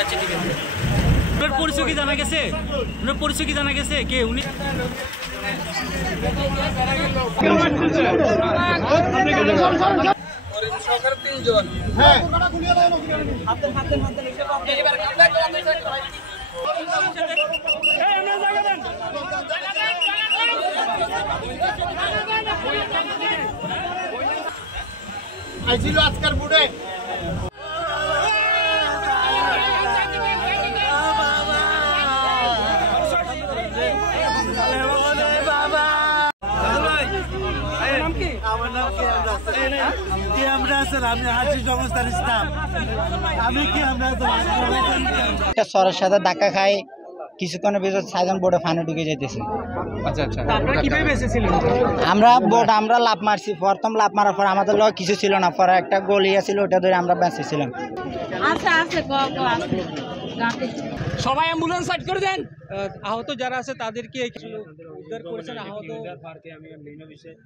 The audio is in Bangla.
আচ্ছা ঠিক আছে। ওনার পরিচয় কি জানা গেছে? ওনার পরিচয় কি জানা গেছে? কে উনি? সরকার 3 জন। হ্যাঁ আইছিল আজকের বুড়ে সরের সাথে ধাক্কা খাই কিছুক্ষণের ভিতর 6 জন বোটে ফানে ঢুকে যাইতেছে। আচ্ছা আচ্ছা, আপনারা কিভাবে বেঁচেছিলেন? আমরা লাভ মারছি, প্রথম লাভ মারার পর আমাদের লোক কিছু ছিল না, পরে একটা গলি ছিল ওটা ধরে আমরা বেঁচেছিলাম। সবাই অ্যাম্বুলেন্স সাইড করে দেন। আহত যারা আছে তাদেরকে উদ্ধার করেছেন। আহত আমি বিভিন্ন বিষয়ে